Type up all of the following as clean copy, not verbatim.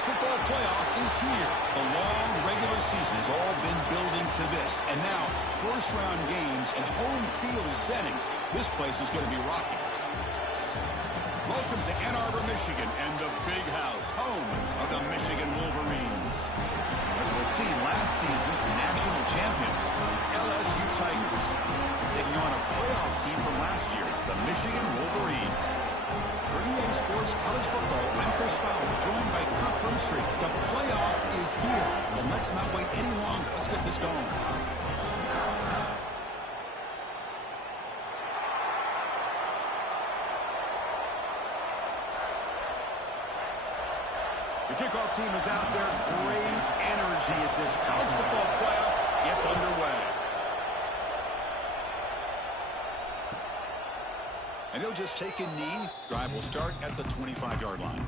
college football playoff is here. The long regular season has all been building to this. And now, first-round games and home field settings. This place is going to be rocking. Welcome to Ann Arbor, Michigan, and the Big House, home of the Michigan Wolverines. As we'll see, last season's national champions, LSU Tigers, taking on a playoff team from last year, the Michigan Wolverines. For EA Sports College Football, I'm Chris Fowler, joined by Kirk Hermstreet. The playoff is here, and let's not wait any longer. Let's get this going. The kickoff team is out there. Great energy as this college football playoff gets underway. And he'll just take a knee. Drive will start at the 25-yard line.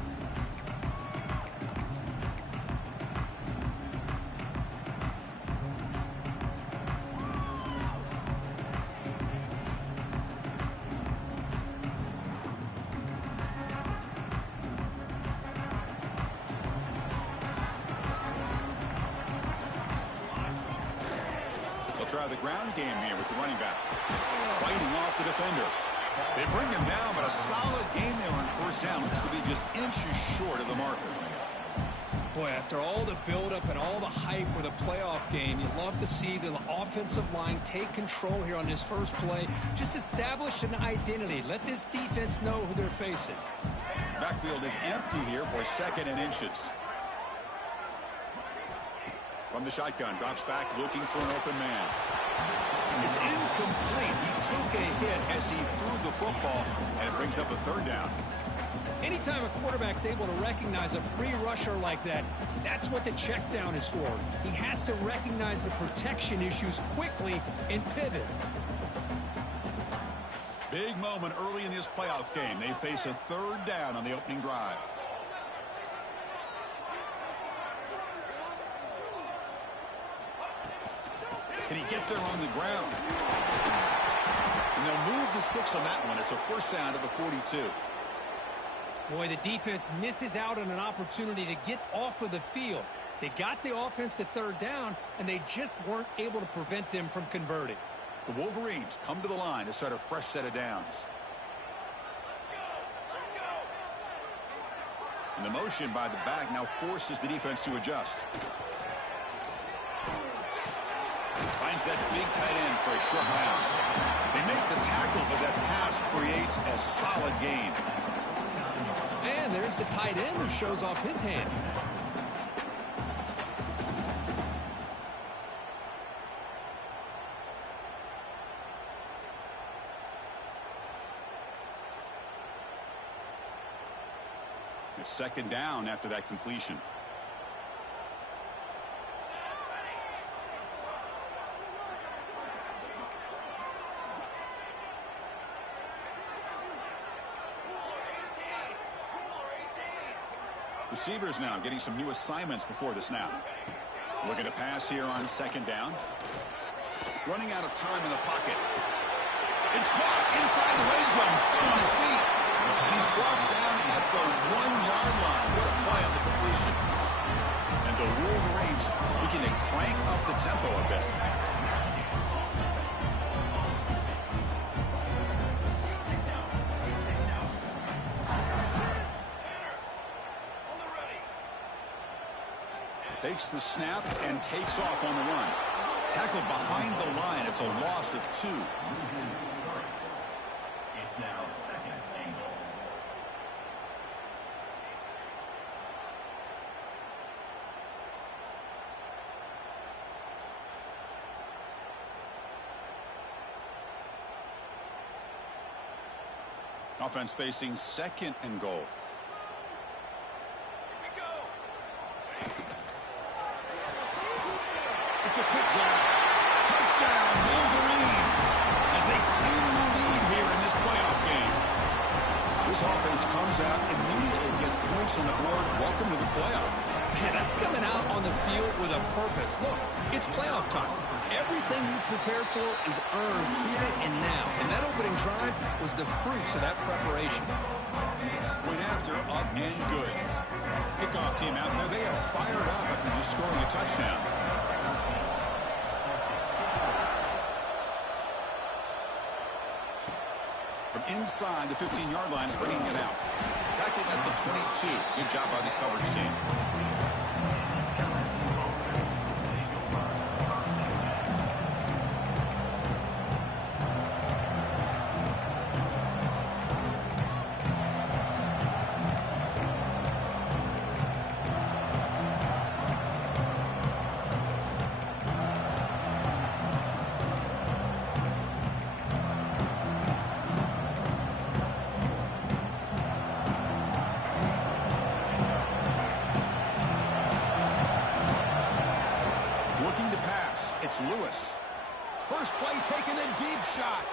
They'll try the ground game here with the running back. Fighting off the defender. They bring him down, but a solid game there on first down. Looks to be just inches short of the marker. Boy, after all the buildup and all the hype with a playoff game, you'd love to see the offensive line take control here on this first play. Just establish an identity. Let this defense know who they're facing. Backfield is empty here for second and inches. From the shotgun, drops back looking for an open man. It's incomplete. He took a hit as he threw the football, and it brings up a third down. Anytime a quarterback's able to recognize a free rusher like that, that's what the check down is for. He has to recognize the protection issues quickly and pivot. Big moment early in this playoff game. They face a third down on the opening drive. Can he get there on the ground? And they'll move the 6 on that one. It's a first down to the 42. Boy, the defense misses out on an opportunity to get off of the field. They got the offense to third down, and they just weren't able to prevent them from converting. The Wolverines come to the line to start a fresh set of downs. And the motion by the back now forces the defense to adjust. Finds that big tight end for a short pass. They make the tackle, but that pass creates a solid gain. And there's the tight end who shows off his hands. It's second down after that completion. Receivers now getting some new assignments before the snap. Looking to pass here on second down. Running out of time in the pocket. It's caught inside the red zone, still on his feet. And he's brought down at the 1-yard line. What a play on the completion. And the Wolverines looking to crank up the tempo a bit. Takes the snap and takes off on the run. Tackled behind the line. It's a loss of 2. It's now second and goal. Offense facing second and goal. It's a quick grab. Touchdown, Wolverines, as they claim the lead here in this playoff game. This offense comes out immediately, gets points on the board. Welcome to the playoff. Yeah, that's coming out on the field with a purpose. Look, it's playoff time. Everything you prepared for is earned here and now. And that opening drive was the fruits of that preparation. Went after, up and good. Kickoff team out there. They are fired up after just scoring a touchdown. From inside the 15-yard line, bringing it out. Tackled at the 22. Good job by the coverage team. It's Lewis. First play taken, a deep shot.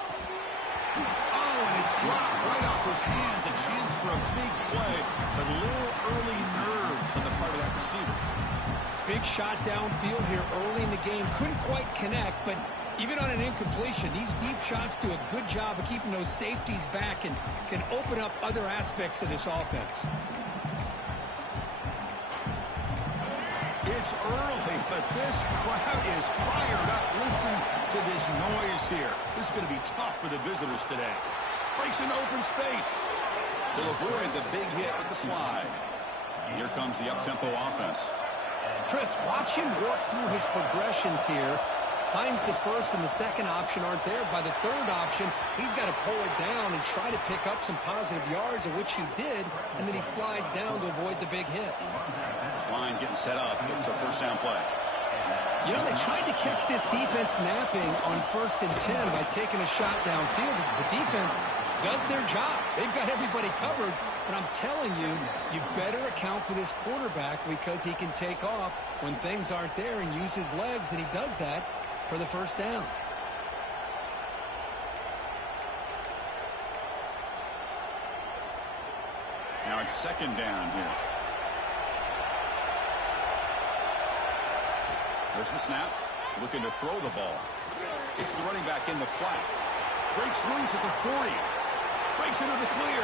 Oh, and it's dropped right off his hands. A chance for a big play, but a little early nerves on the part of that receiver. Big shot downfield here early in the game. Couldn't quite connect, but even on an incompletion, these deep shots do a good job of keeping those safeties back and can open up other aspects of this offense. It's early, but this crowd is fired up. Listen to this noise here. This is going to be tough for the visitors today. Breaks into open space. They'll avoid the big hit with the slide. Here comes the up-tempo offense. Chris, watch him work through his progressions here. Finds the first and the second option aren't there. By the third option, he's got to pull it down and try to pick up some positive yards, of which he did, and then he slides down to avoid the big hit. This line getting set up. It's a first down play. You know, they tried to catch this defense napping on 1st and 10 by taking a shot downfield. The defense does their job. They've got everybody covered, but I'm telling you, you better account for this quarterback because he can take off when things aren't there and use his legs, and he does that for the first down. Now it's second down here. There's the snap. Looking to throw the ball. It's the running back in the flat. Breaks loose at the 40. Breaks into the clear.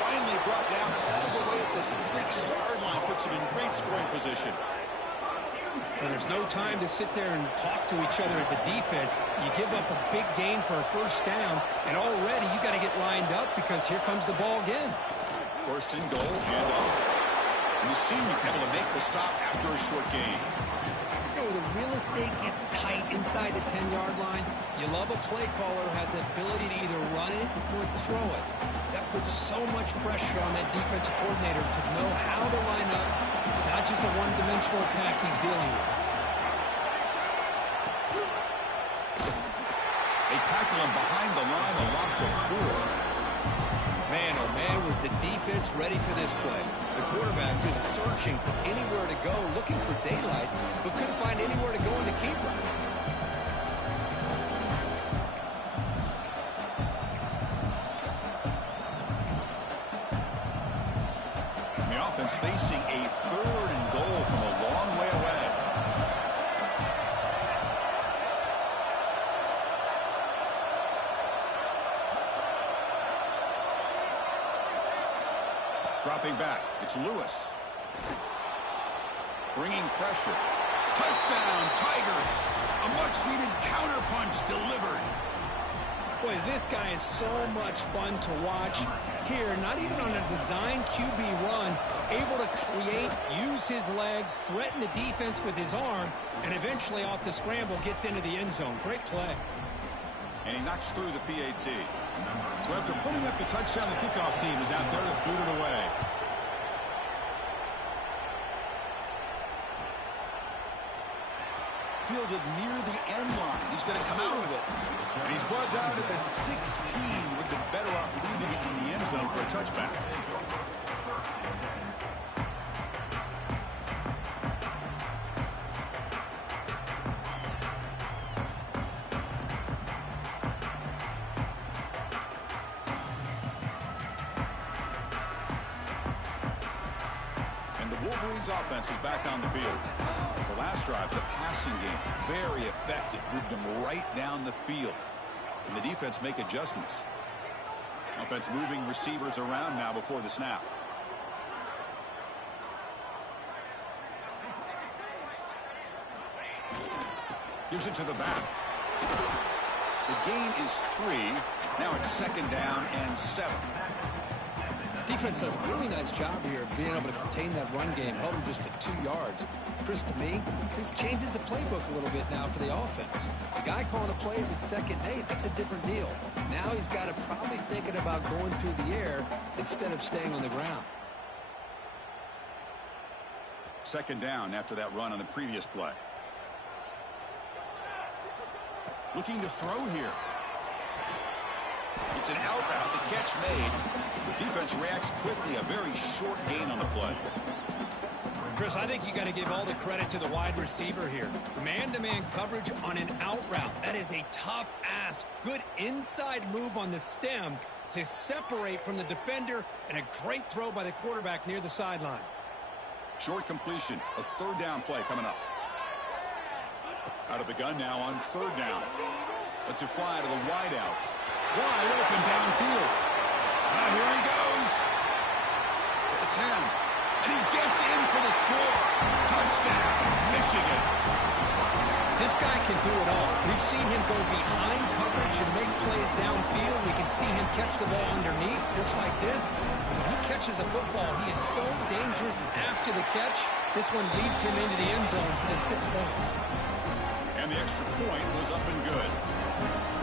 Finally brought down all the way at the 6-yard line. Puts him in great scoring position. And there's no time to sit there and talk to each other as a defense. You give up a big gain for a first down, and already you got to get lined up because here comes the ball again. First and goal, handoff. And the senior able to make the stop after a short gain. The real estate gets tight inside the 10-yard line. You love a play caller who has the ability to either run it or throw it. That puts so much pressure on that defensive coordinator to know how to line up. It's not just a one-dimensional attack he's dealing with. They tackle him behind the line, a loss of 4. Man, oh man, was the defense ready for this play. The quarterback just searching for anywhere to go, looking for daylight, but couldn't find anywhere to go in the keeper. And the offense facing a 3rd and goal from a long way away. Dropping back, it's Lewis. Bringing pressure. Touchdown, Tigers! A much-needed counterpunch delivered. Boy, this guy is so much fun to watch. Here, not even on a design QB run, able to create, use his legs, threaten the defense with his arm, and eventually off the scramble gets into the end zone. Great play. And he knocks through the PAT. So after putting up the touchdown, the kickoff team is out there to boot it away. Fielded near the end line. He's going to come out with it. And he's brought down at the 16. Would have been better off leaving it in the end zone for a touchback. Wolverines offense is back on the field. The last drive, the passing game, very effective. Moved them right down the field. And the defense make adjustments. Now Defense moving receivers around now before the snap. Gives it to the back. The gain is 3. Now it's 2nd down and 7. Defense does a really nice job here of being able to contain that run game, held him just to 2 yards. Chris, to me, this changes the playbook a little bit now for the offense. The guy calling the plays at 2nd and 8, that's a different deal. Now he's got to probably thinking about going through the air instead of staying on the ground. 2nd down after that run on the previous play. Looking to throw here. It's an out route. The catch made. The defense reacts quickly. A very short gain on the play. Chris, I think you got to give all the credit to the wide receiver here. Man-to-man coverage on an out route. That is a tough ask. Good inside move on the stem to separate from the defender, and a great throw by the quarterback near the sideline. Short completion. A 3rd down play coming up. Out of the gun now on 3rd down. Lets it fly to the wideout. Wide open downfield. Here he goes. At the 10. And he gets in for the score. Touchdown, Michigan. This guy can do it all. We've seen him go behind coverage and make plays downfield. We can see him catch the ball underneath just like this. When he catches a football, he is so dangerous after the catch. This one leads him into the end zone for the 6 points. And the extra point was up and good.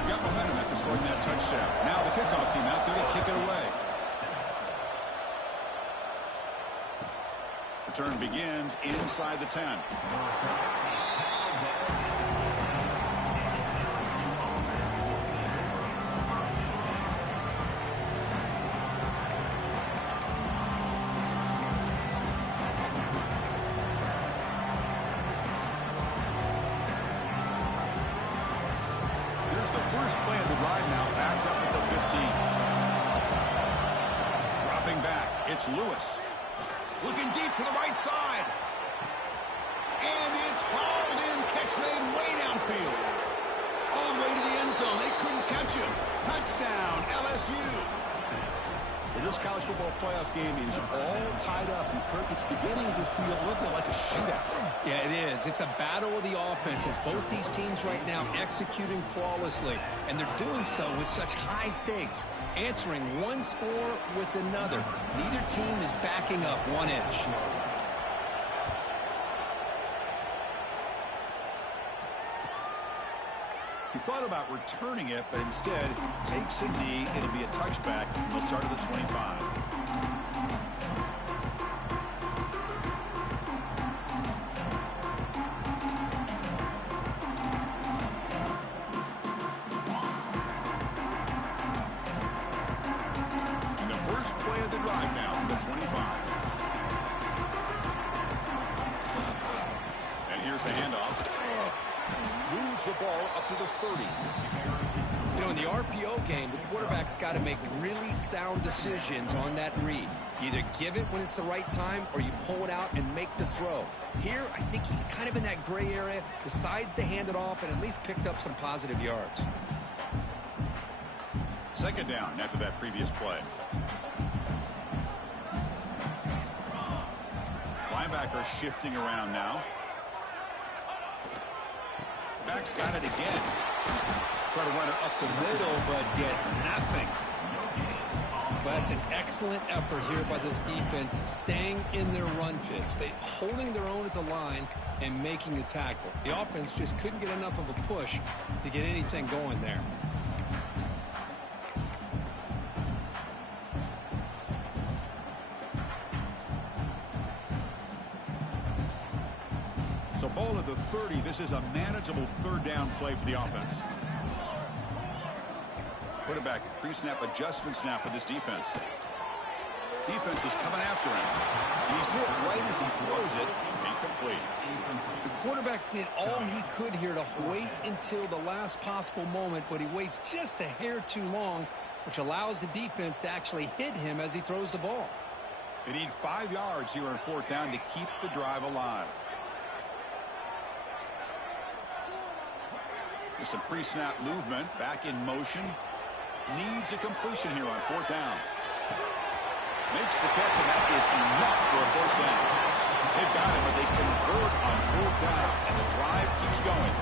Got momentum after scoring that touchdown. Now the kickoff team out there to kick it away. Return begins inside the 10. Lewis looking deep to the right side, and it's hauled in. Catch made way downfield, all the way to the end zone. They couldn't catch him. Touchdown, LSU. Well, this college football playoff game is all tied up, and Kirk, it's beginning to feel a little bit like a shootout. Yeah, it is. It's a battle of the offenses. Both these teams right now executing flawlessly, and they're doing so with such high stakes, answering one score with another. Neither team is backing up 1 inch. He thought about returning it, but instead takes a knee. It'll be a touchback. He'll start at the 25. And the first play of the drive now from the 25. And here's the handoff. Moves the ball up to the 30. You know, in the RPO game, the quarterback's got to make really sound decisions on that read. You either give it when it's the right time, or you pull it out and make the throw. Here, I think he's kind of in that gray area, decides to hand it off, and at least picked up some positive yards. 2nd down after that previous play. Linebacker shifting around now. Back's got it again. Try to run it up the middle, but get nothing. But that's an excellent effort here by this defense, staying in their run fits. They holding their own at the line and making the tackle. The offense just couldn't get enough of a push to get anything going there. So ball at the 30. This is a manageable 3rd down play for the offense. Quarterback pre-snap adjustments now for this defense. Defense is coming after him. He's hit right as he throws it. Incomplete. The quarterback did all he could here to wait until the last possible moment, but he waits just a hair too long, which allows the defense to actually hit him as he throws the ball. They need 5 yards here on 4th down to keep the drive alive. There's some pre-snap movement, back in motion. needs a completion here on 4th down. Makes the catch, and that is enough for a first down. They've got it, but they convert on 4th down, and the drive keeps going.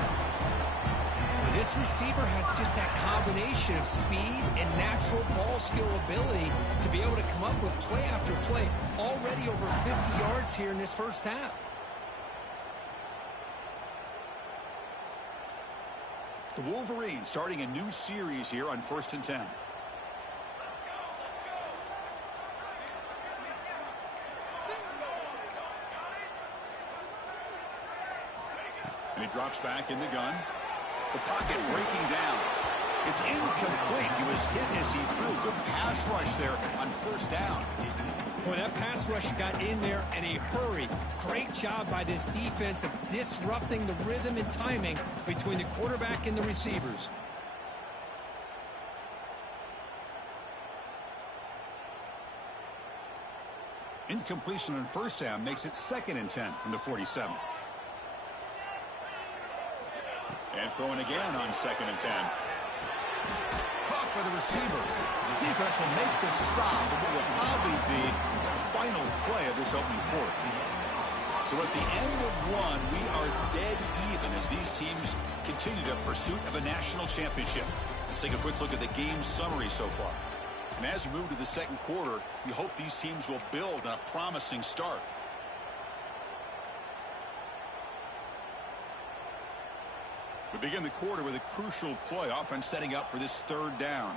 This receiver has just that combination of speed and natural ball skill ability to be able to come up with play after play. Already over 50 yards here in this first half. The Wolverines starting a new series here on 1st and 10. And he drops back in the gun. The pocket breaking down. It's incomplete. He was hit as he threw. Good pass rush there on 1st down. Boy, that pass rush got in there in a hurry. Great job by this defense of disrupting the rhythm and timing between the quarterback and the receivers. Incompletion on 1st down makes it 2nd and 10 from the 47. And throwing again on 2nd and 10. Caught by the receiver. The defense will make the stop, but it will probably be the final play of this opening quarter. So at the end of one, we are dead even as these teams continue their pursuit of a national championship. Let's take a quick look at the game summary so far. And as we move to the 2nd quarter, we hope these teams will build on a promising start. We begin the quarter with a crucial play. Offense setting up for this 3rd down.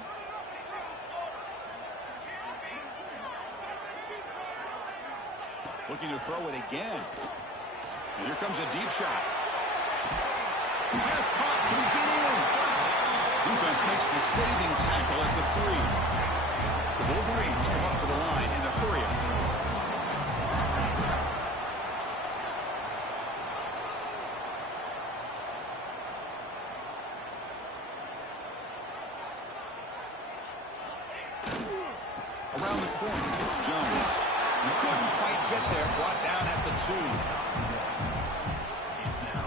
Looking to throw it again. And here comes a deep shot. Pass caught. Can he get in? Defense makes the saving tackle at the 3. The Wolverines come up to the line in the hurry-up. Around the corner, it's Jones. He couldn't quite get there, brought down at the 2. It's now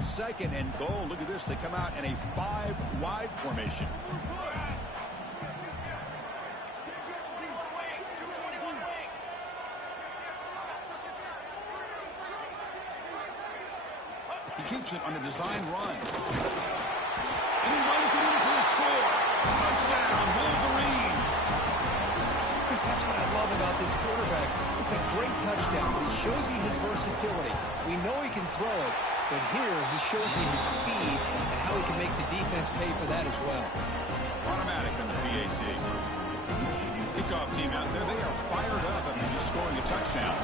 2nd and goal. Second and goal. Look at this. They come out in a 5-wide formation. He keeps it on the design run. And he runs it in for the score. Touchdown, Wolverines. Chris, that's what I love about this quarterback. It's a great touchdown, but he shows you his versatility. We know he can throw it, but here he shows you his speed and how he can make the defense pay for that as well. Automatic on the PAT. Kickoff team out there, they are fired up after just scoring a touchdown.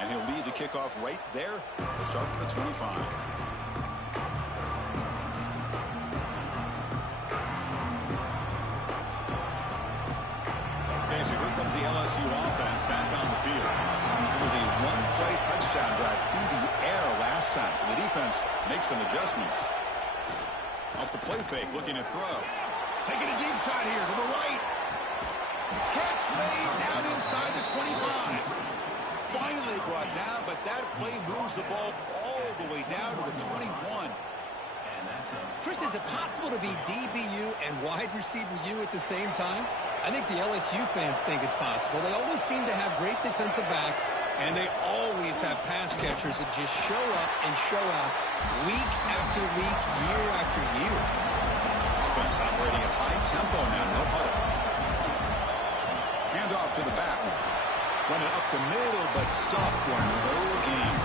And he'll lead the kickoff right there. We'll start with the 25. Okay, so here comes the LSU offense back on the field. It was a one-play touchdown drive through the air last time. The defense makes some adjustments. Off the play fake, looking to throw. Taking a deep shot here to the right. Catch made down inside the 25. Finally brought down, but that play moves the ball all the way down to the 21. Chris, is it possible to be DBU and wide receiver U at the same time? I think the LSU fans think it's possible. They always seem to have great defensive backs, and they always have pass catchers that just show up and show out week after week, year after year. Offense operating at high tempo now, no huddle. Hand off to the back. Run it up the middle, but stuffed for no gain.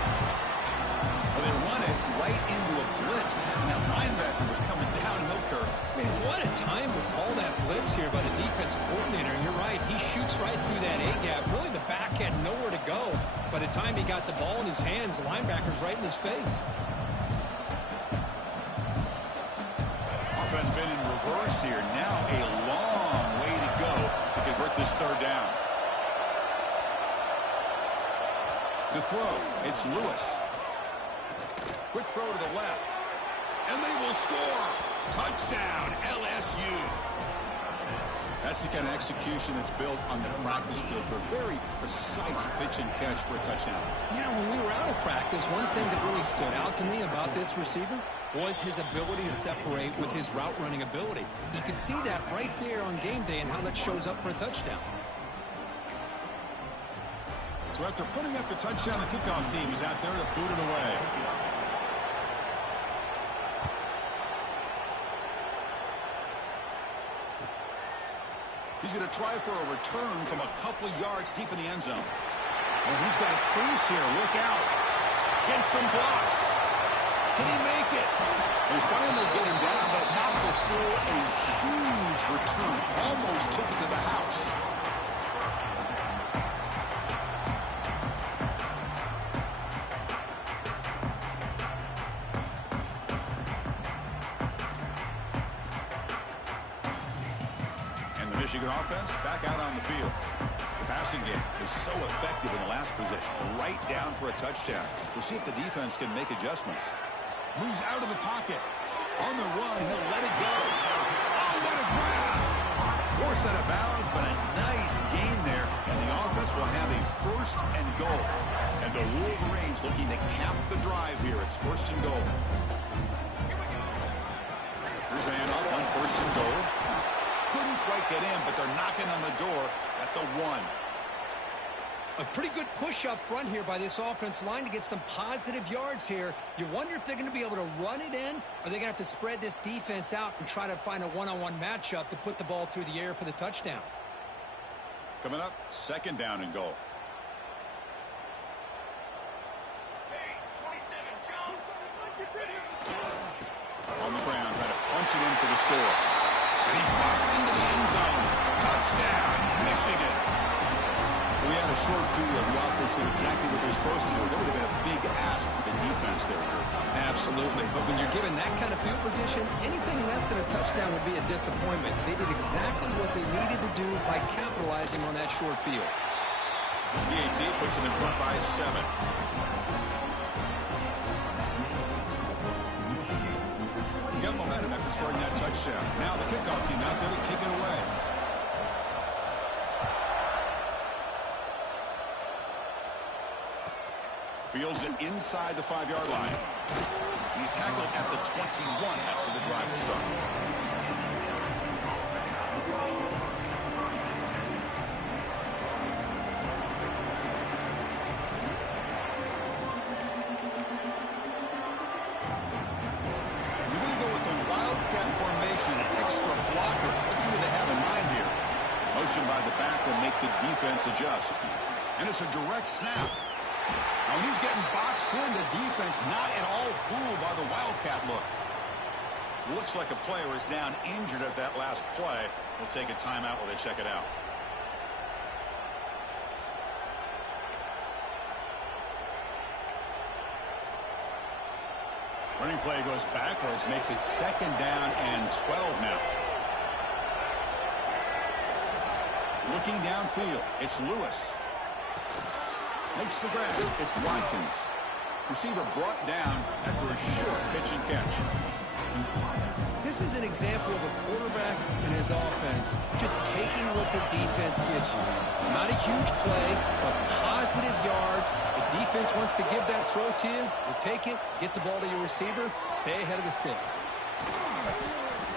Well, they run it right into a blitz. And that linebacker was coming downhill curve. Man, what a time to call that blitz here by the defensive coordinator. And you're right, he shoots right through that A-gap. Really, the back had nowhere to go. By the time he got the ball in his hands, the linebacker's right in his face. Offense been in reverse here. Now a long way to go to convert this 3rd down. To throw, it's Lewis. Quick throw to the left. And they will score. Touchdown, LSU. That's the kind of execution that's built on the practice field for a very precise pitch and catch for a touchdown. Yeah, when we were out of practice, one thing that really stood out to me about this receiver was his ability to separate with his route running ability. You could see that right there on game day and how that shows up for a touchdown. So after putting up a touchdown, the kickoff team is out there to boot it away. He's going to try for a return from a couple yards deep in the end zone. Oh, he's got a crease here. Look out. Gets some blocks. Can he make it? They finally get him down, but not before a huge return. Almost took it to the house. Michigan offense back out on the field. The passing game is so effective in the last possession, right down for a touchdown. We'll see if the defense can make adjustments. Moves out of the pocket. On the run, he'll let it go. Oh, what a grab! Force out of bounds, but a nice gain there, and the offense will have a first and goal. And the Wolverines looking to cap the drive here. It's first and goal. Here's a handoff on first and goal. Couldn't quite get in, but they're knocking on the door at the 1. A pretty good push up front here by this offense line to get some positive yards here. You wonder if they're going to be able to run it in, or they're going to have to spread this defense out and try to find a one-on-one matchup to put the ball through the air for the touchdown. Coming up, second down and goal. On the ground, trying to punch it in for the score. And he busts into the end zone. Touchdown, Michigan. We had a short field. The offense did exactly what they're supposed to do. That would have been a big ask for the defense there. Absolutely. But when you're given that kind of field position, anything less than a touchdown would be a disappointment. They did exactly what they needed to do by capitalizing on that short field. PAT puts them in front by 7. Got momentum after scoring that touchdown. Now the kickoff team out there to kick it away. Fields it inside the 5-yard line. He's tackled at the 21. That's where the drive will start. By the back will make the defense adjust. And it's a direct snap. Now, when he's getting boxed in, the defense not at all fooled by the Wildcat look. Looks like a player is down injured at that last play. We'll take a timeout while they check it out. Running play goes backwards, makes it second down and 12 now. Looking downfield, it's Lewis. Makes the grab. It's Watkins. Receiver brought down after a short pitch and catch. This is an example of a quarterback and his offense just taking what the defense gives you. Not a huge play, but positive yards. The defense wants to give that throw to you. You take it, get the ball to your receiver, stay ahead of the sticks.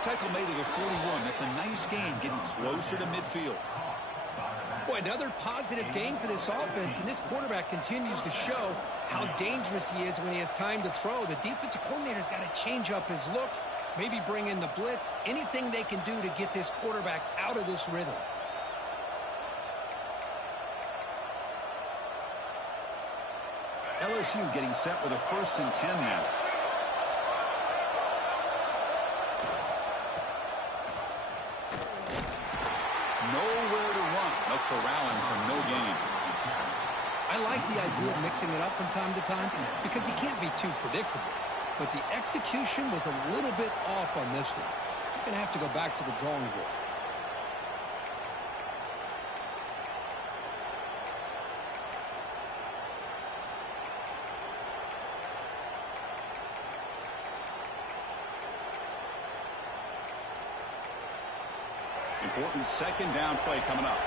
Tackle made to the 41. That's a nice gain, getting closer to midfield. Boy, another positive game for this offense, and this quarterback continues to show how dangerous he is when he has time to throw. The defensive coordinator's got to change up his looks, maybe bring in the blitz, anything they can do to get this quarterback out of this rhythm. LSU getting set with a 1st and 10 now. Nowhere to run. No corralling for no gain. I like the idea of mixing it up from time to time because he can't be too predictable. But the execution was a little bit off on this one. You're going to have to go back to the drawing board. important second down play coming up.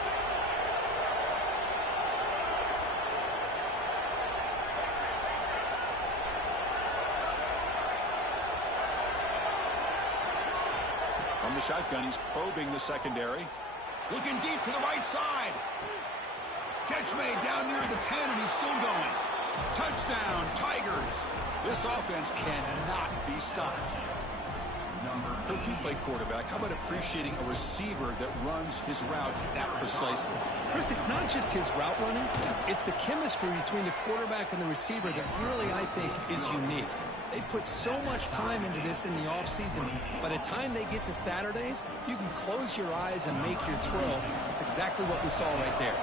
From the shotgun, he's probing the secondary. Looking deep to the right side. Catch made down near the 10, and he's still going. Touchdown, Tigers. This offense cannot be stopped. Coach, you play quarterback. How about appreciating a receiver that runs his routes that precisely? Chris, it's not just his route running. It's the chemistry between the quarterback and the receiver that really, I think, is unique. They put so much time into this in the offseason. By the time they get to Saturdays, you can close your eyes and make your throw. That's exactly what we saw right there.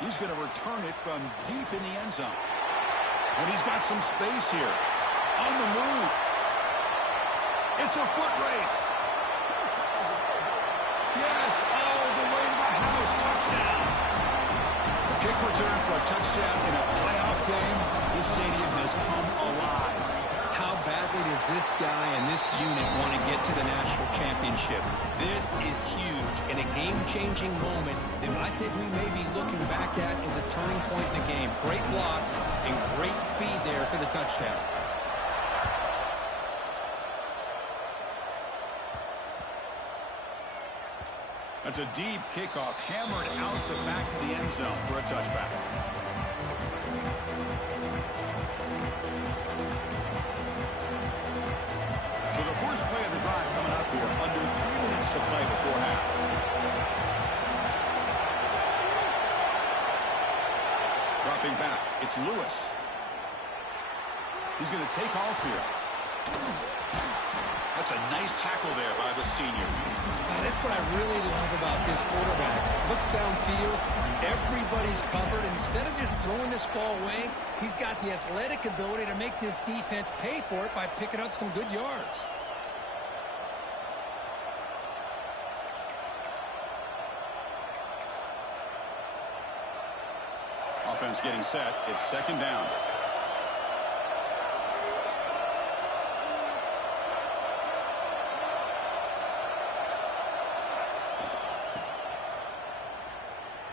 He's going to return it from deep in the end zone. And he's got some space here. On the move. It's a foot race. Yes, all the way to the house. Touchdown. A kick return for a touchdown in a playoff game. This stadium has come alive. How badly does this guy and this unit want to get to the national championship? This is huge and a game-changing moment that I think we may be looking back at as a turning point in the game. Great blocks and great speed there for the touchdown. That's a deep kickoff, hammered out the back of the end zone for a touchback. So the first play of the drive coming up here, under 3 minutes to play before half. Dropping back, it's Lewis. He's going to take off here. That's a nice tackle there by the senior. That's what I really love about this quarterback. Looks downfield, everybody's covered. Instead of just throwing this ball away, he's got the athletic ability to make this defense pay for it by picking up some good yards. Offense getting set. It's second down.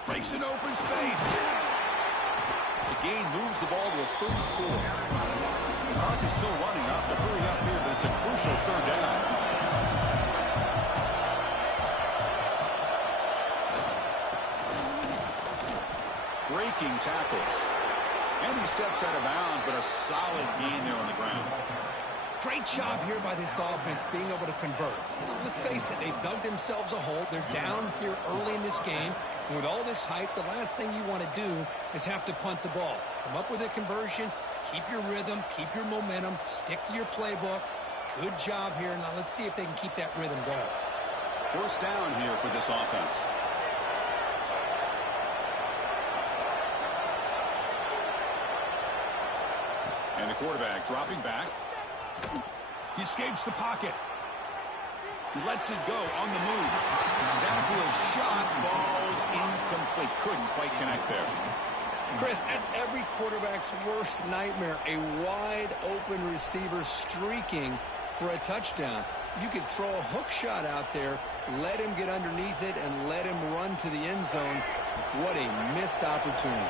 Breaks an open space. The gain moves the ball to a 34. The clock is still running up to hurry up here, but it's a crucial third down. Breaking tackles. And he steps out of bounds, but a solid gain there on the ground. Great job here by this offense being able to convert. Let's face it, they've dug themselves a hole. They're down here early in this game. And with all this hype, the last thing you want to do is have to punt the ball. Come up with a conversion, keep your rhythm, keep your momentum, stick to your playbook. Good job here. Now let's see if they can keep that rhythm going. First down here for this offense. And the quarterback dropping back. He escapes the pocket. He lets it go on the move. Downfield shot falls incomplete. Couldn't quite connect there. Chris, that's every quarterback's worst nightmare. A wide open receiver streaking for a touchdown. You could throw a hook shot out there, let him get underneath it, and let him run to the end zone. What a missed opportunity.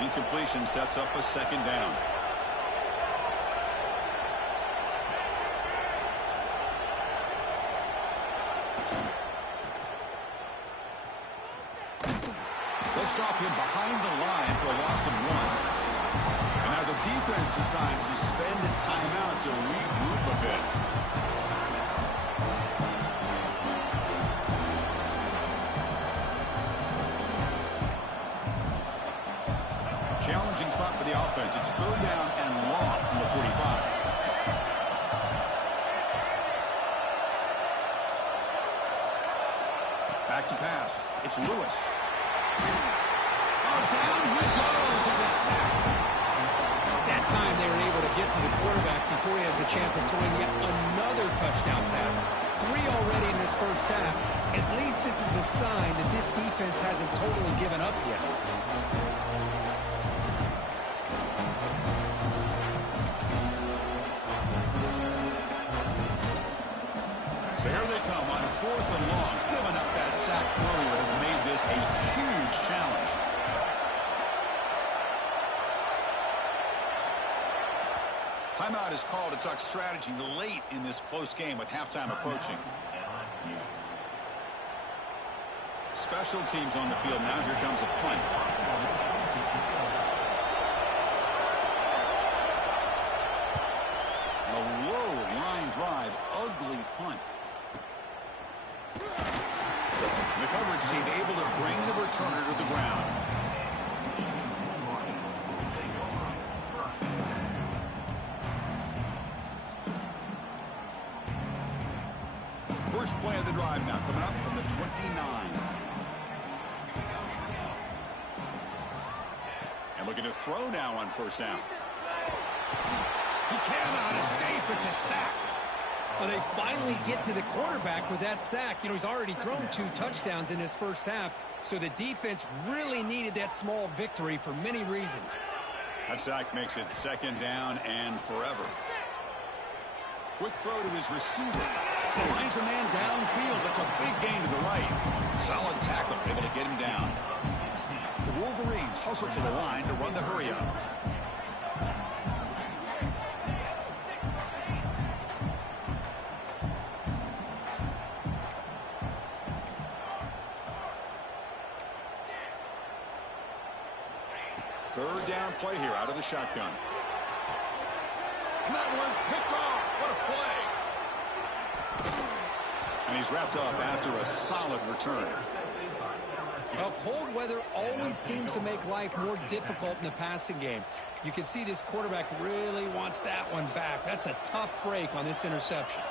Incompletion sets up a second down. They'll stop him behind the line for a loss of 1. And now the defense decides to spend a timeout to regroup a bit. Challenging spot for the offense. It's third down and long from the 45. Back to pass. It's Lewis. Oh, down he goes. It's a sack. That time they were able to get to the quarterback before he has a chance of throwing yet another touchdown pass. 3 already in this first half. At least this is a sign that this defense hasn't totally given up yet. So here they come on 4th and long. Giving up that sack earlier has made this a huge challenge. Timeout is called to talk strategy late in this close game with halftime approaching. Special teams on the field now. Here comes a punt. A low line drive, ugly punt. The coverage team able to bring the returner to the ground. First play of the drive now coming up from the 29. And looking to throw now on 1st down. He cannot escape. It's a sack. Well, they finally get to the quarterback with that sack. You know, he's already thrown 2 touchdowns in his first half, so the defense really needed that small victory for many reasons. That sack makes it 2nd down and forever. Quick throw to his receiver. Finds a man downfield. That's a big gain to the right. Solid tackle, able to get him down. The Wolverines hustle to the line to run the hurry up. Third down play here out of the shotgun. And that one's picked off. What a play. And he's wrapped up after a solid return. Well, cold weather always seems to make life more difficult in the passing game. You can see this quarterback really wants that one back. That's a tough break on this interception.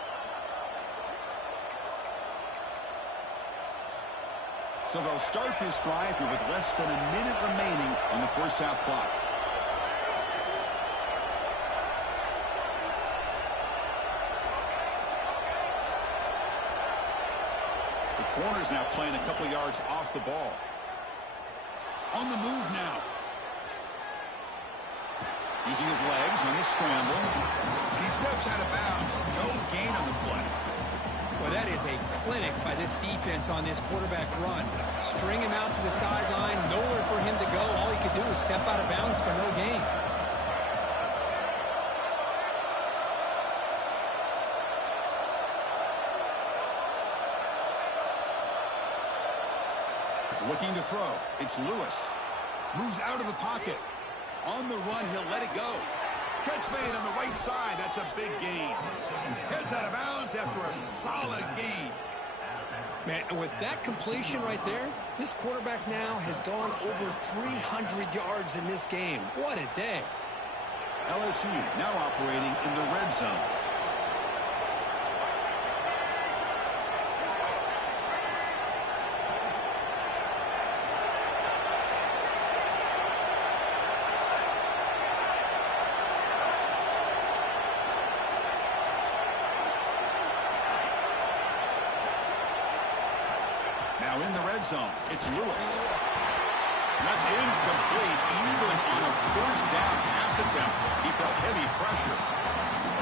So they'll start this drive here with less than a minute remaining on the first half clock. The corner's now playing a couple yards off the ball. On the move now. Using his legs on the scramble. And he steps out of bounds. No gain on the play. Well, that is a clinic by this defense on this quarterback run. String him out to the sideline, nowhere for him to go. All he could do is step out of bounds for no gain. Looking to throw. It's Lewis. Moves out of the pocket. On the run, he'll let it go. Catch made on the right side. That's a big gain. Heads out of bounds after a solid gain. Man, with that completion right there, this quarterback now has gone over 300 yards in this game. What a day. LSU now operating in the red zone. Now in the red zone, it's Lewis. And that's incomplete, even on a first down pass attempt. He felt heavy pressure.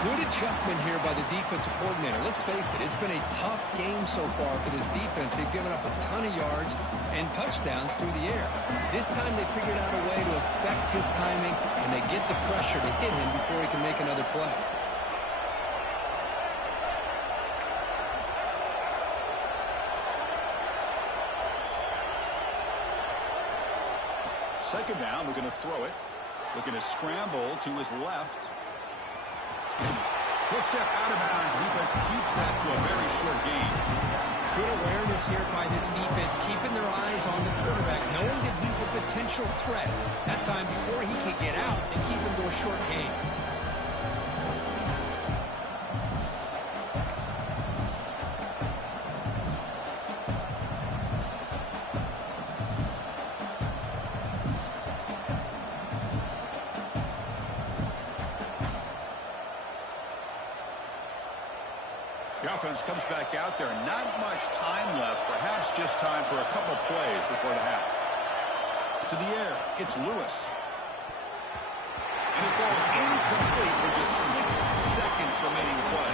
Good adjustment here by the defensive coordinator. Let's face it, it's been a tough game so far for this defense. They've given up a ton of yards and touchdowns through the air. This time they figured out a way to affect his timing, and they get the pressure to hit him before he can make another play. Second down, looking to throw it. Looking to scramble to his left. He'll step out of bounds. Defense keeps that to a very short gain. Good awareness here by this defense, keeping their eyes on the quarterback, knowing that he's a potential threat. That time before he can get out, they keep him to a short gain. The offense comes back out there. Not much time left. Perhaps just time for a couple plays before the half. To the air, it's Lewis. And it falls incomplete with just 6 seconds seconds remaining to play.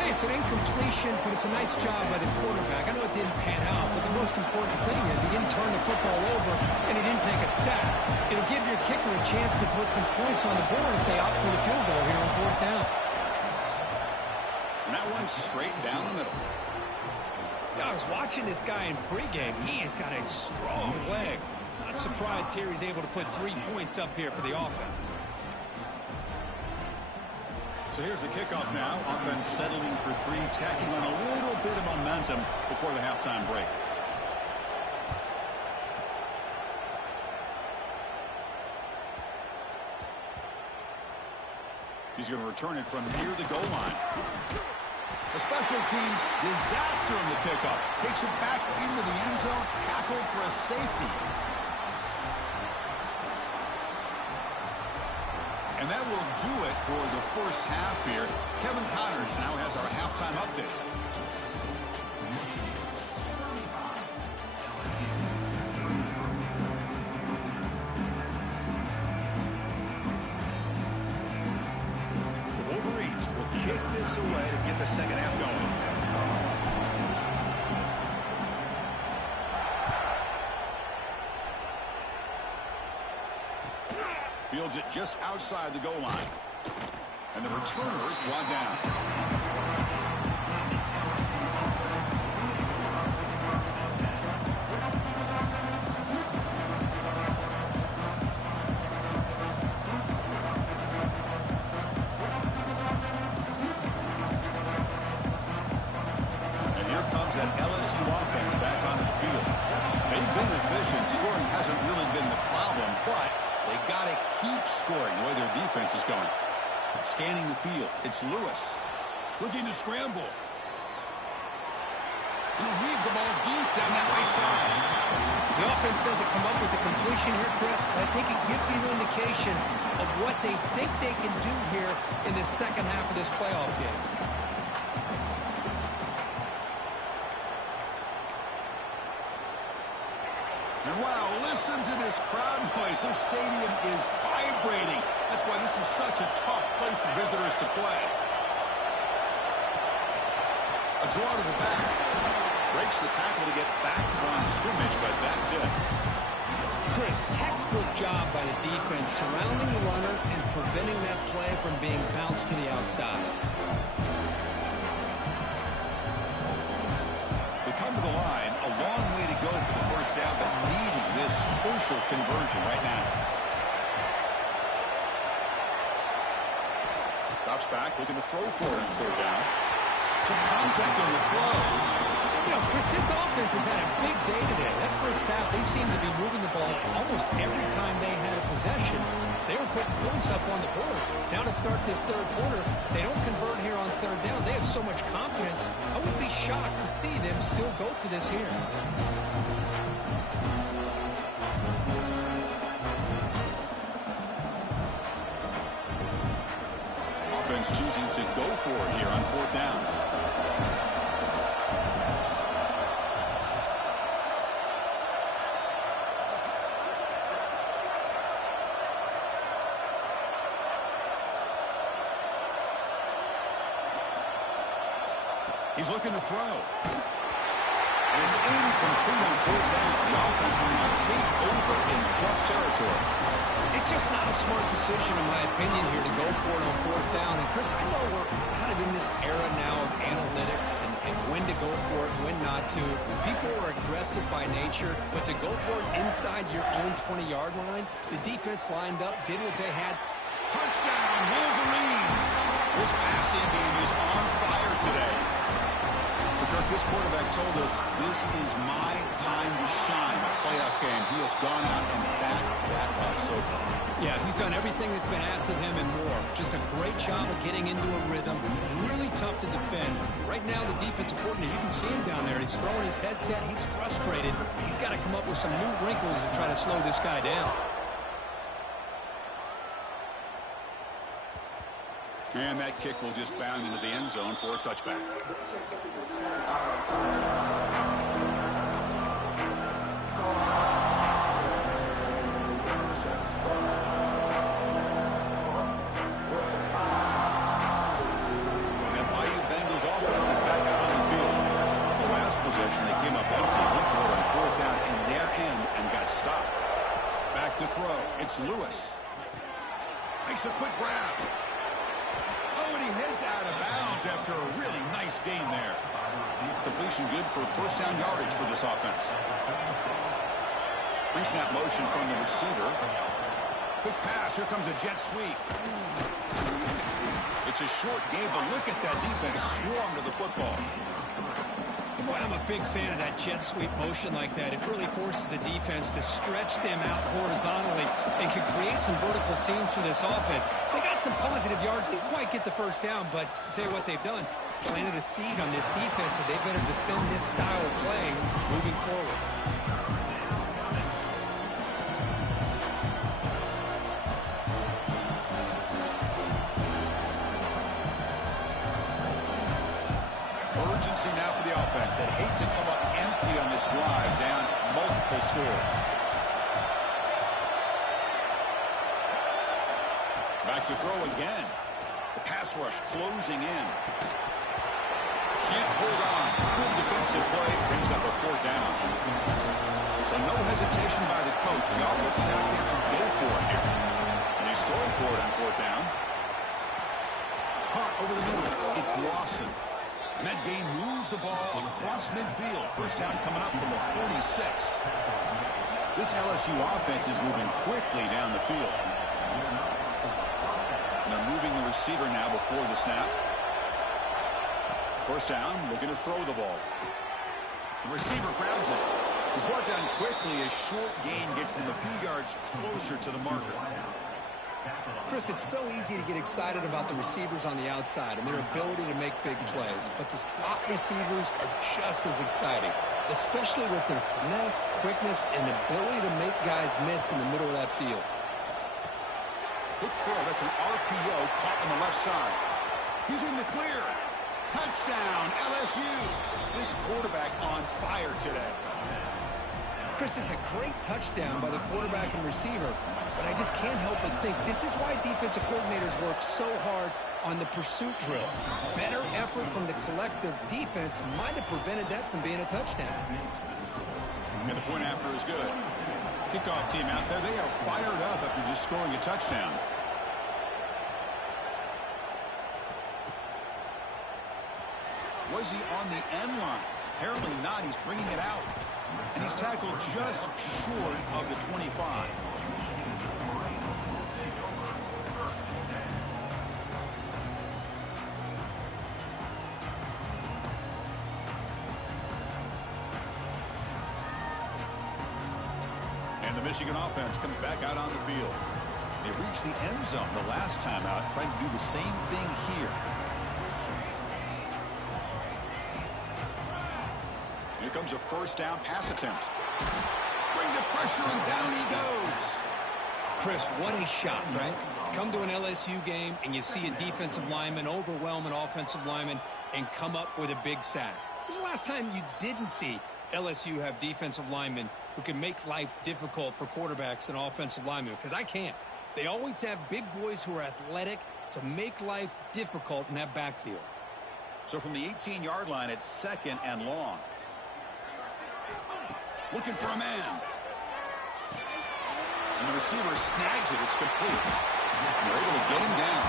Hey, it's an incompletion, but it's a nice job by the quarterback. I know it didn't pan out, but the most important thing is he didn't turn the football over and he didn't take a sack. It'll give your kicker a chance to put some points on the board if they opt for the field goal here on fourth down. And that one straight down the middle. Yeah, I was watching this guy in pregame. He has got a strong leg. Not surprised here he's able to put 3 points up here for the offense. So here's the kickoff now. Offense settling for 3, tacking on a little bit of momentum before the halftime break. He's going to return it from near the goal line. The special teams disaster on the kickoff. Takes it back into the end zone, tackled for a safety. And that will do it for the first half here. Kevin Connors now has our halftime update. The Wolverines will kick this away to get the second half going. Fields it just outside the goal line. And the returner is brought down. And here comes that LSU offense back onto the field. They've been efficient. Scoring hasn't really been the problem, but they got to keep scoring the way their defense is going. Scanning the field. It's Lewis. Looking to scramble. He'll leave the ball deep down that right side. The offense doesn't come up with the completion here, Chris. I think it gives you an indication of what they think they can do here in the second half of this playoff game. And wow, listen to this crowd noise. This stadium is vibrating. That's why this is such a tough place for visitors to play. A draw to the back. Breaks the tackle to get back to the line of scrimmage, but that's it. Chris, textbook job by the defense surrounding the runner and preventing that play from being bounced to the outside. They come to the line, a long way to go for the first down, but needing this crucial conversion right now. Drops back, looking to throw for it on third down. Some contact on the throw. You know, Chris, this offense has had a big day today. That first half, they seem to be moving the ball almost every time they had a possession. They were putting points up on the board. Now to start this third quarter, they don't convert here on third down. They have so much confidence. I would be shocked to see them still go for this here. Offense choosing to go for it here on fourth down. He's looking to throw. And it's incomplete on fourth down. The offense will now take over in plus territory. It's just not a smart decision, in my opinion, here to go for it on fourth down. And, Chris, I know we're kind of in this era now of analytics and when to go for it, when not to. People are aggressive by nature, but to go for it inside your own 20-yard line, the defense lined up, did what they had. Touchdown, Wolverines! This passing game is on fire today. Kirk, this quarterback told us this is my time to shine. A playoff game. He has gone out and backed that up so far. Yeah, he's done everything that's been asked of him and more. Just a great job of getting into a rhythm. Really tough to defend. Right now, the defensive coordinator, you can see him down there. He's throwing his headset. He's frustrated. He's got to come up with some new wrinkles to try to slow this guy down. And that kick will just bound into the end zone for a touchback. It's Lewis. Makes a quick grab. Oh, and he heads out of bounds after a really nice gain there. Completion good for first down yardage for this offense. Pre-snap motion from the receiver. Quick pass. Here comes a jet sweep. It's a short game, but look at that defense swarm to the football. Boy, I'm a big fan of that jet sweep motion like that. It really forces the defense to stretch them out horizontally and can create some vertical seams for this offense. They got some positive yards. Didn't quite get the first down, but I'll tell you what they've done. Planted a seed on this defense, and they better defend this style of play moving forward. Urgency now for the offense that hate to come up empty on this drive, down multiple scores. Back to throw again. The pass rush closing in. Can't hold on. Good defensive play. Brings up a fourth down. So no hesitation by the coach. The offense is out there to go for it here. And he's throwing for it on fourth down. Caught over the middle. It's Lawson. And that gain moves the ball across midfield. First down coming up from the 46. This LSU offense is moving quickly down the field. And they're moving the receiver now before the snap. First down, looking to throw the ball. The receiver grabs it. He's brought down quickly. A short gain gets them a few yards closer to the marker. Chris, it's so easy to get excited about the receivers on the outside and their ability to make big plays, but the slot receivers are just as exciting, especially with their finesse, quickness, and ability to make guys miss in the middle of that field. Quick throw. That's an RPO caught on the left side. He's in the clear. Touchdown, LSU. This quarterback on fire today. Chris, is a great touchdown by the quarterback and receiver, but I just can't help but think this is why defensive coordinators work so hard on the pursuit drill. Better effort from the collective defense might have prevented that from being a touchdown. And the point after is good. Kickoff team out there, they are fired up after just scoring a touchdown. Was he on the end line? Apparently not. He's bringing it out. And he's tackled just short of the 25. And the Michigan offense comes back out on the field. They reached the end zone the last time out, trying to do the same thing here. Here comes a first down pass attempt. Bring the pressure and down he goes. Chris, what a shot, right? Come to an LSU game and you see a defensive lineman overwhelm an offensive lineman and come up with a big sack. When was the last time you didn't see LSU have defensive linemen who can make life difficult for quarterbacks and offensive linemen? Because I can't. They always have big boys who are athletic to make life difficult in that backfield. So from the 18-yard line, it's second and long. Looking for a man. And the receiver snags it. It's complete. And they're able to get him down.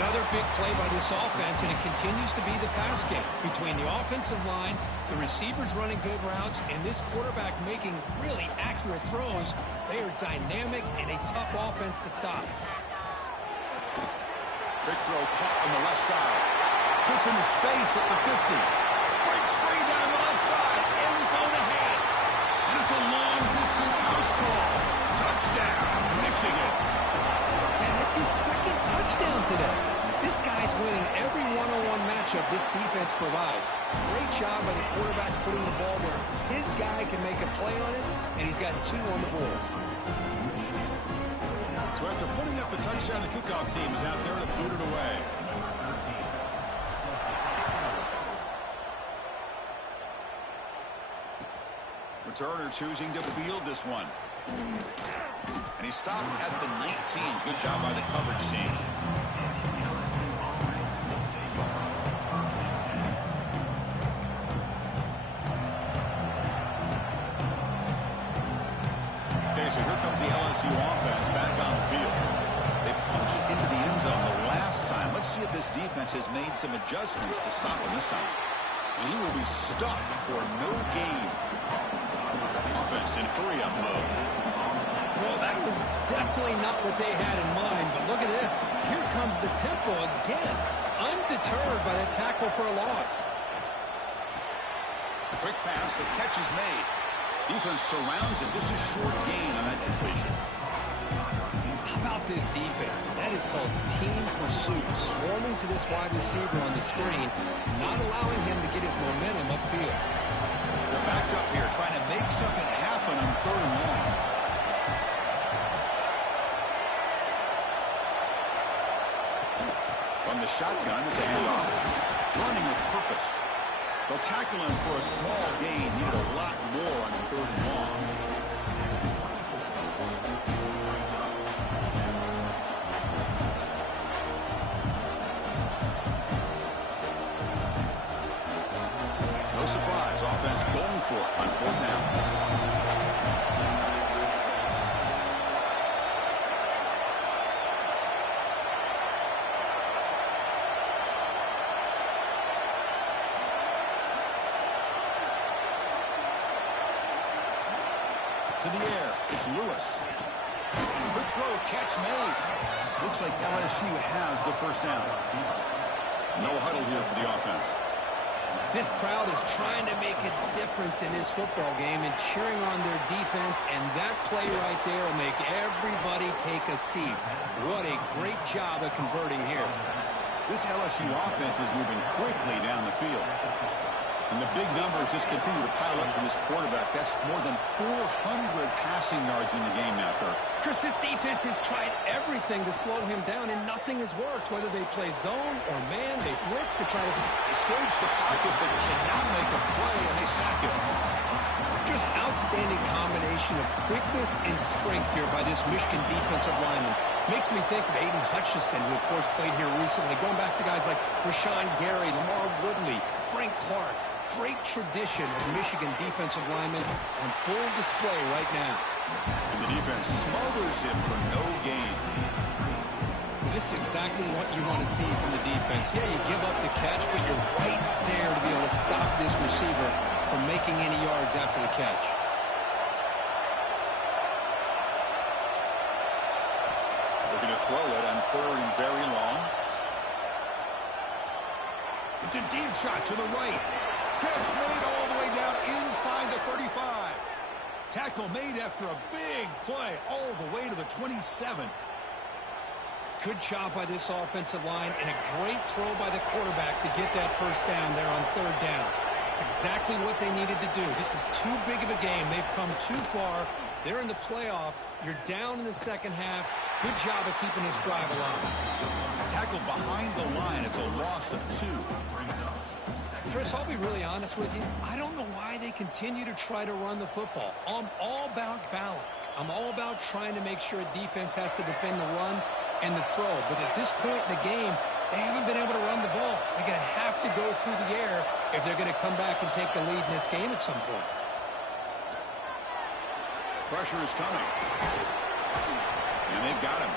Another big play by this offense, and it continues to be the pass game. Between the offensive line, the receivers running good routes, and this quarterback making really accurate throws, they are dynamic and a tough offense to stop. Big throw caught on the left side. Puts into space at the 50. Breaks free down the left side. End zone ahead. And it's a long-distance house call. Touchdown, Michigan. And that's his second touchdown today. This guy's winning every one-on-one matchup this defense provides. Great job by the quarterback putting the ball where his guy can make a play on it, and he's got 2 on the board. So after putting up a touchdown, the kickoff team is out there to boot it away. Returner choosing to field this one. And he stopped at the 19. Good job by the coverage team. Okay, so here comes the defense has made some adjustments to stop him this time. And he will be stuffed for no gain. Offense in hurry-up mode. Well, that was definitely not what they had in mind, but look at this. Here comes the tempo again, undeterred by the tackle for a loss. Quick pass, the catch is made. Defense surrounds him, just a short gain on that completion. How about this defense? That is called team pursuit, swarming to this wide receiver on the screen, not allowing him to get his momentum upfield. They're backed up here, trying to make something happen on 3rd and long. From the shotgun, it's a handoff. Running with purpose. They'll tackle him for a small gain. Needed a lot more on 3rd and long. No surprise. Offense going for it on 4th down. To the air, it's Lewis. Good throw, catch made. Looks like LSU has the 1st down. No huddle here for the offense. This crowd is trying to make a difference in this football game and cheering on their defense, and that play right there will make everybody take a seat. What a great job of converting here. This LSU offense is moving quickly down the field. And the big numbers just continue to pile up for this quarterback. That's more than 400 passing yards in the game now, Kirk. Chris, this defense has tried everything to slow him down, and nothing has worked. Whether they play zone or man, they blitz to try to... Escapes the pocket, but cannot make a play, and they sack him. Just outstanding combination of quickness and strength here by this Michigan defensive lineman. Makes me think of Aiden Hutchinson, who, of course, played here recently. Going back to guys like Rashawn Gary, Lamar Woodley, Frank Clark. Great tradition of Michigan defensive linemen on full display right now. And the defense smothers him for no gain. This is exactly what you want to see from the defense. Yeah, you give up the catch, but you're right there to be able to stop this receiver from making any yards after the catch. Looking to throw it on 3rd and very long. It's a deep shot to the right. Catch made all the way down inside the 35. Tackle made after a big play all the way to the 27. Good job by this offensive line and a great throw by the quarterback to get that 1st down there on 3rd down. It's exactly what they needed to do. This is too big of a game. They've come too far. They're in the playoff. You're down in the 2nd half. Good job of keeping this drive alive. Tackle behind the line. It's a loss of 2. Chris, I'll be really honest with you. I don't know why they continue to try to run the football. I'm all about balance. I'm all about trying to make sure a defense has to defend the run and the throw. But at this point in the game, they haven't been able to run the ball. They're going to have to go through the air if they're going to come back and take the lead in this game at some point. Pressure is coming. And they've got him.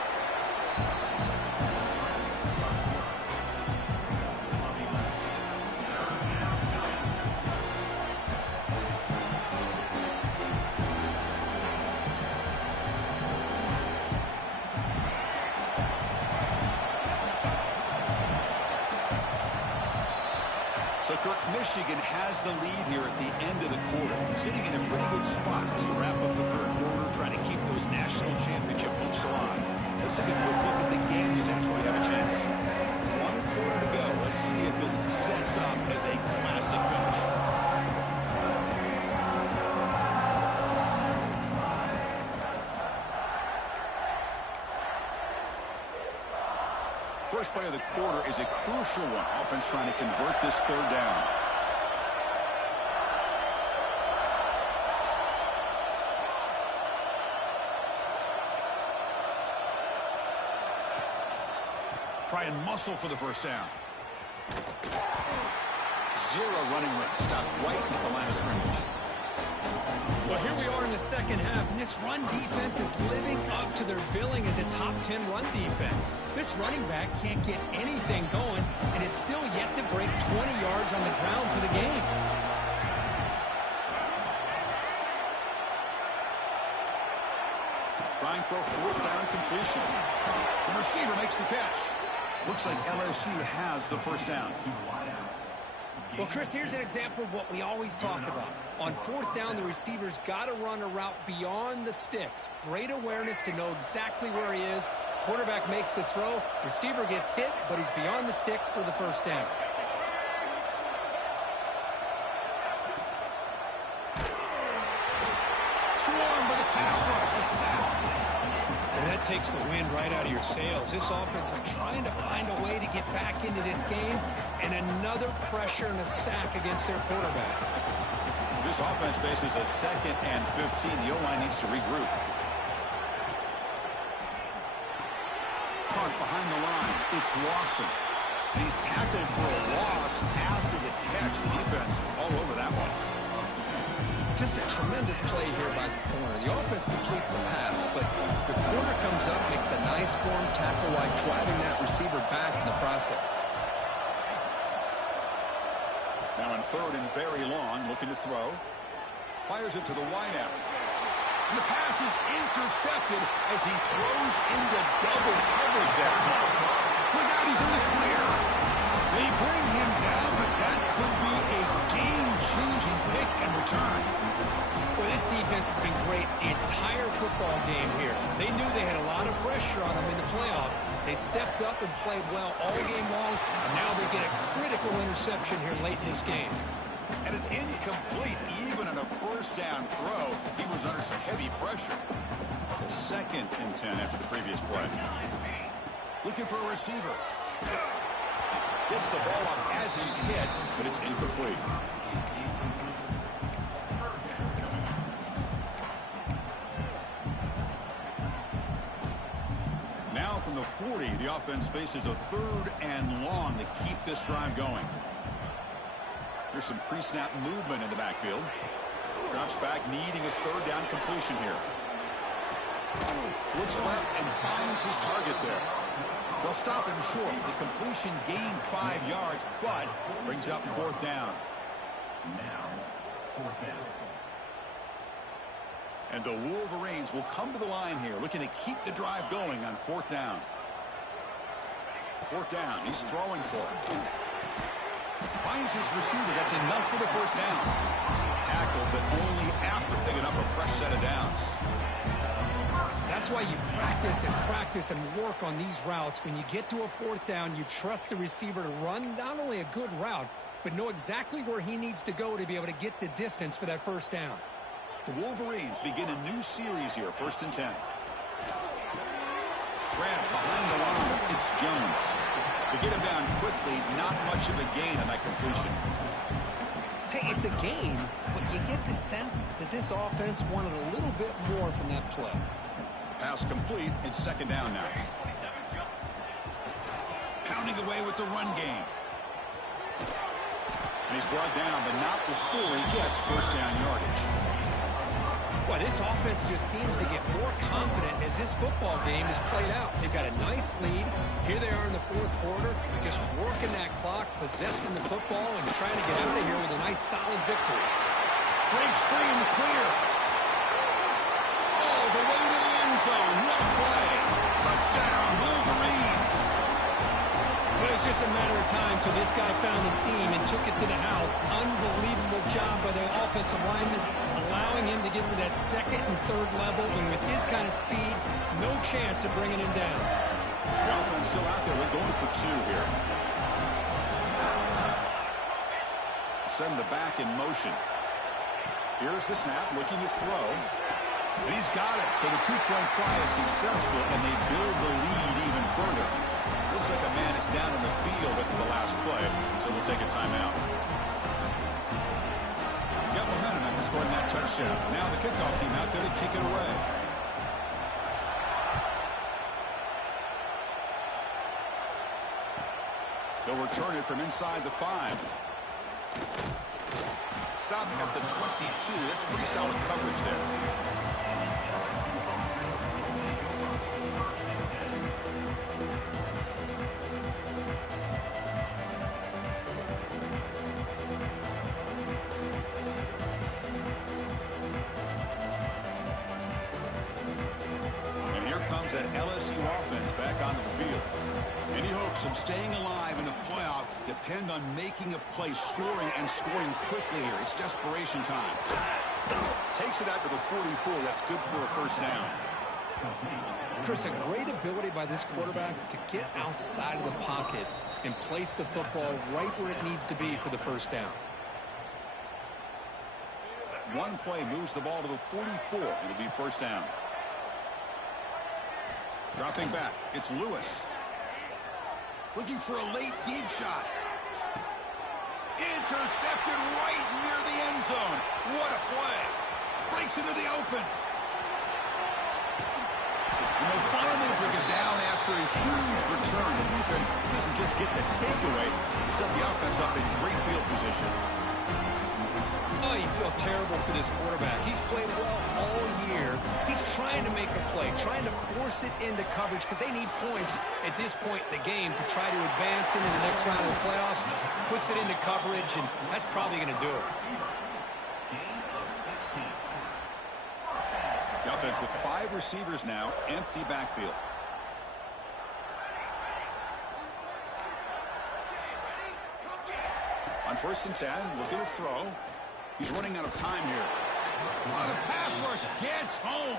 So, Kirk, Michigan has the lead here at the end of the quarter, sitting in a pretty good spot as we wrap up the 3rd quarter, trying to keep those national championship hopes alive. Let's take a quick look at the game sets where we have a chance. 1 quarter to go. Let's see if this sets up as a classic finish. First play of the quarter is a crucial one. Offense trying to convert this 3rd down. Try and muscle for the 1st down. 0 running room. Stop right at the line of scrimmage. Well, here we are in the 2nd half, and this run defense is living up to their billing as a top 10 run defense. This running back can't get anything going and is still yet to break 20 yards on the ground for the game. Trying for a fourth down completion. The receiver makes the catch. Looks like LSU has the first down. Well, Chris, here's an example of what we always talk about. On fourth down, the receiver's got to run a route beyond the sticks. Great awareness to know exactly where he is. Quarterback makes the throw. Receiver gets hit, but he's beyond the sticks for the first down. Swarmed by the pass rush. A sack. And that takes the wind right out of your sails. This offense is trying to find a way to get back into this game, and another pressure and a sack against their quarterback. This offense faces a 2nd and 15. The O-line needs to regroup. Park behind the line. It's Lawson. And he's tackled for a loss after the catch. The defense all over that one. Just a tremendous play here by the corner. The offense completes the pass, but the corner comes up, makes a nice form tackle while driving that receiver back in the process. Now in 3rd and very long, looking to throw. Fires it to the wideout. And the pass is intercepted as he throws into double coverage that time. Look out, he's in the clear. They bring him down, but that could be a game-changing pick and return. Well, this defense has been great the entire football game here. They knew they had a lot of pressure on them in the playoff. They stepped up and played well all game long, and now they get a critical interception here late in this game. And it's incomplete. Even on a first down throw, he was under some heavy pressure. So 2nd and 10 after the previous play. Looking for a receiver. Gets the ball up as he's hit, but it's incomplete. Now from the 40, the offense faces a 3rd and long to keep this drive going. There's some pre-snap movement in the backfield. Drops back, needing a 3rd down completion here. Looks left and finds his target there. They'll stop him short. The completion gained 5 yards, but brings up 4th down. Now, 4th down. And the Wolverines will come to the line here, looking to keep the drive going on 4th down. 4th down, he's throwing for it. Finds his receiver, that's enough for the first down. Tackled, but only after picking up a fresh set of downs. That's why you practice and work on these routes. When you get to a 4th down, you trust the receiver to run not only a good route, but know exactly where he needs to go to be able to get the distance for that first down. The Wolverines begin a new series here, 1st and 10. Grab behind the line, it's Jones. To get him down quickly, not much of a gain on that completion. Hey, it's a gain, but you get the sense that this offense wanted a little bit more from that play. Pass complete, it's 2nd down now. Pounding away with the run game. And he's brought down, but not before he gets first down yardage. Well, this offense just seems to get more confident as this football game is played out. They've got a nice lead. Here they are in the 4th quarter, just working that clock, possessing the football, and trying to get out of here with a nice, solid victory. Breaks free in the clear. All the way to the end zone. What a play. Touchdown, Wolverines. Well, it was just a matter of time till this guy found the seam and took it to the house. Unbelievable job by the offensive lineman, allowing him to get to that 2nd and 3rd level, and with his kind of speed, no chance of bringing him down. The offense still out there. We're going for 2 here. Send the back in motion. Here's the snap, looking to throw. And he's got it. So the 2-point try is successful, and they build the lead even further. Looks like a man is down in the field after the last play, so we'll take a timeout. Got momentum after scoring that touchdown. Now the kickoff team out there to kick it away. They'll return it from inside the 5. Stopping at the 22. That's pretty solid coverage there. of staying alive in the playoff depend on making a play, scoring, and scoring quickly here. It's desperation time. Takes it out to the 44. That's good for a first down. Chris, a great ability by this quarterback to get outside of the pocket and place the football right where it needs to be for the first down. One play moves the ball to the 44. It'll be first down. Dropping back, it's Lewis. Looking for a late deep shot. Intercepted right near the end zone. What a play. Breaks into the open. And they'll finally bring it down after a huge return. The defense doesn't just get the takeaway, they set the offense up in great field position. Oh, you feel terrible for this quarterback. He's played well all year. He's trying to make a play, trying to force it into coverage because they need points at this point in the game to try to advance into the next round of the playoffs. Puts it into coverage, and that's probably going to do it. The offense with 5 receivers now, empty backfield. On 1st and 10, look at the throw. He's running out of time here. Oh, the pass rush gets home.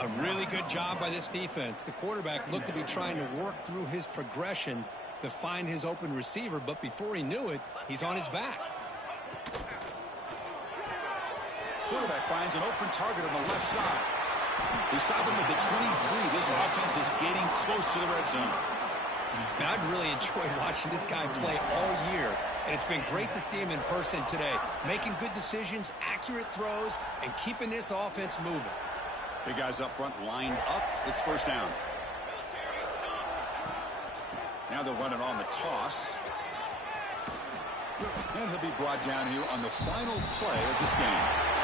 A really good job by this defense. The quarterback looked to be trying to work through his progressions to find his open receiver, but before he knew it, he's on his back. Quarterback finds an open target on the left side. Beside them with the 23, this offense is getting close to the red zone. Man, I've really enjoyed watching this guy play all year, and it's been great to see him in person today. Making good decisions, accurate throws, and keeping this offense moving. Big guys up front lined up. It's first down. Now they'll run it on the toss. And he'll be brought down here on the final play of this game.